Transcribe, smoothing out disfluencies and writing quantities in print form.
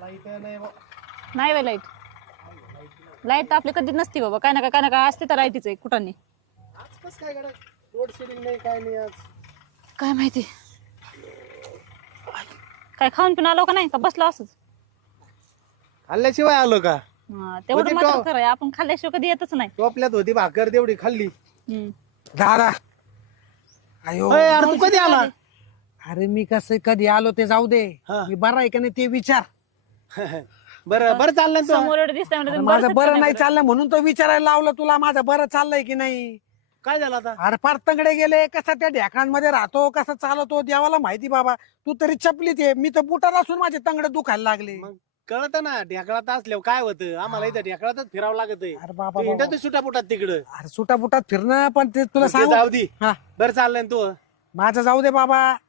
Light नाही बा. नाही बाई लाईट. लाईट तर आपली कधी नसती बाबा. काय ना काय असते तर लाईटीच आहे कुठाने. आज कस काय गड्या लोड शेडिंग नाही काय नाही आज. काय माहिती. काय खाऊन पिऊन आलो का नाही का बसलो असंच. खाल्ल्याशिवाय आलो का. तेवढं होती मात्र टॉप. खरं आहे. आपण खाल्ल्याशिवाय कधी येतच नाही. टोपल्यात होती भाकर तेवढी खाल्ली. दादा अयो अरे यार तू कधी आला. अरे मी कसं कधी आलो ते जाऊ दे. हा. मी बरा आहे का नाही ते विचार. बरं बरं चाललंय तू. समोर एवढं दिसतंय म्हणजे तुम्ही माझं बरंच बरं का नाही बरं? चाललं म्हणून तो विचारायला लावलं तुला. माझं बरं चाललंय की नाही. काय झालं आता. अरे पार तंगडे गेले. कसा त्या ढ्याकांमध्ये राहतो कसा चालवतो देवाला माहिती बाबा. तू तरी चपलीत आहे. मी तर बुटात असून माझे तंगडे दुखायला लागले. मग कळत ना ढेकळात असल्यावर काय होतं आम्हाला इथं ढेकळातच फिरावं लागत आहे. अरे बाबा सुटा पुटात तिकडं. अरे सुटापुटात फिरणं पण ते तुला ते सांग. जाऊ दे. हा बरं चाललंय तू. माझं जाऊ दे बाबा.